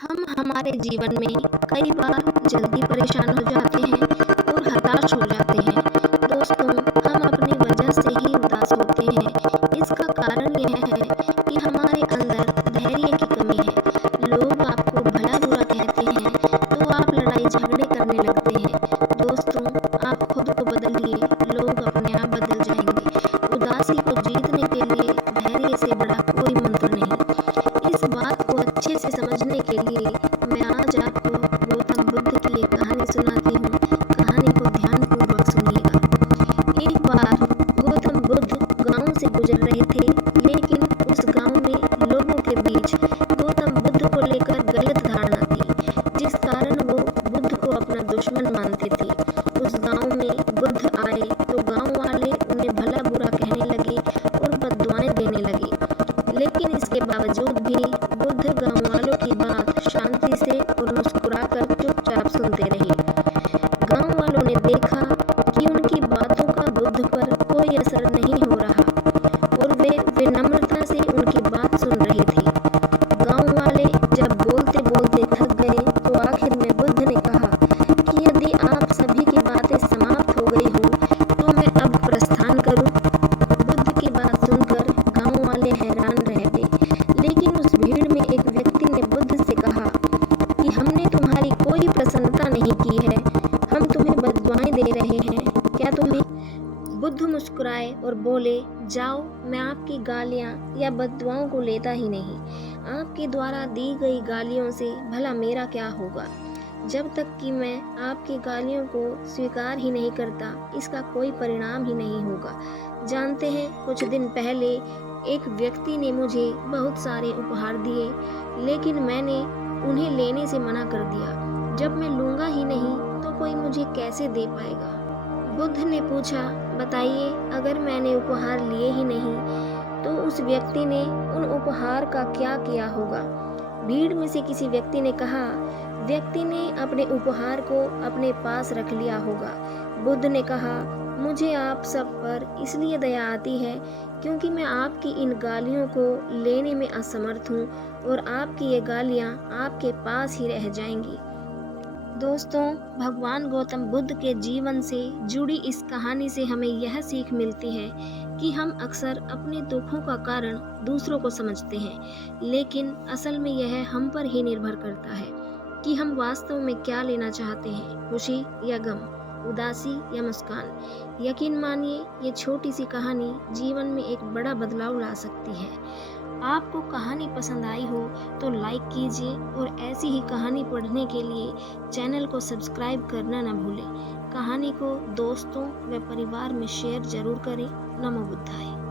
हम हमारे जीवन में कई बार जल्दी परेशान हो जाते हैं और हताश हो जाते हैं। दोस्तों, हम अपनी वजह से ही उदास होते हैं। इसका कारण यह है कि हमारे अंदर धैर्य की कमी है। लोग आपको भला बुरा कहते हैं तो आप लड़ाई झगड़े करने लगते हैं। दोस्तों, आप खुद को बदलिए, लोग अपने आप बदल जाएंगे। उदासी को जीतने के लिए धैर्य से बड़ा कोई मंत्र नहीं। इस बात को अच्छे से समझने के लिए मैं आज आपको गौतम बुद्ध की एक कहानी सुनाती हूँ। कहानी को ध्यानपूर्वक सुनिएगा। एक बार गौतम बुद्ध गांव से गुजर रहे थे, लेकिन उस गांव में लोगों के बीच गौतम बुद्ध को लेकर गलत धारणा थी, जिस कारण वो बुद्ध को अपना दुश्मन मानते थे। उस गांव में बुद्ध आए तो गांव वाले उन्हें भला बुरा कहने लगे और बद्दुआएं देने लगे। लेकिन इसके बावजूद भी बुद्ध गांव वालों की बात शांति से और मुस्कुराकर चुपचाप सुनते रहे। गांव वालों ने देखा कि उनकी बातों का बुद्ध पर कोई असर नहीं हो रहा और वे विनम्रता से उनकी बात सुन रहे थे। गांव वाले जब बोलते बोलते थक गए तो आखिर में बुद्ध ने कहा कि यदि आप सभी की बातें समाप्त हो गई हो तो मैं अब प्रस्थान करूं। बुद्ध की बात सुनकर गांव वाले हैरान रह गए, लेकिन उस भीड़ में एक व्यक्ति ने बुद्ध से कहा कि हमने तुम्हारी कोई प्रसन्नता नहीं की है, हम तुम्हें बद्दुआएं दे रहे हैं, क्या तुम्हें? बुद्ध मुस्कुराए और बोले, जाओ, मैं आपकी गालियां या बद्दुआओं को लेता ही नहीं। आपके द्वारा दी गई गालियों से भला मेरा क्या होगा? जब तक कि मैं आपकी गालियों को स्वीकार ही नहीं करता, इसका कोई परिणाम ही नहीं होगा। जानते हैं, कुछ दिन पहले एक व्यक्ति ने मुझे बहुत सारे उपहार दिए, लेकिन मैंने उन्हें लेने से मना कर दिया। जब मैं लूँगा ही नहीं तो कोई मुझे कैसे दे पाएगा? बुद्ध ने पूछा, बताइए, अगर मैंने उपहार लिए ही नहीं तो उस व्यक्ति ने उन उपहार का क्या किया होगा? भीड़ में से किसी व्यक्ति ने कहा, व्यक्ति ने अपने उपहार को अपने पास रख लिया होगा। बुद्ध ने कहा, मुझे आप सब पर इसलिए दया आती है क्योंकि मैं आपकी इन गालियों को लेने में असमर्थ हूँ और आपकी ये गालियाँ आपके पास ही रह जाएंगी। दोस्तों, भगवान गौतम बुद्ध के जीवन से जुड़ी इस कहानी से हमें यह सीख मिलती है कि हम अक्सर अपने दुखों का कारण दूसरों को समझते हैं, लेकिन असल में यह हम पर ही निर्भर करता है कि हम वास्तव में क्या लेना चाहते हैं, खुशी या गम, उदासी या मुस्कान। यकीन मानिए, ये छोटी सी कहानी जीवन में एक बड़ा बदलाव ला सकती है। आपको कहानी पसंद आई हो तो लाइक कीजिए और ऐसी ही कहानी पढ़ने के लिए चैनल को सब्सक्राइब करना न भूलें। कहानी को दोस्तों व परिवार में शेयर जरूर करें। नमो बुद्धाय।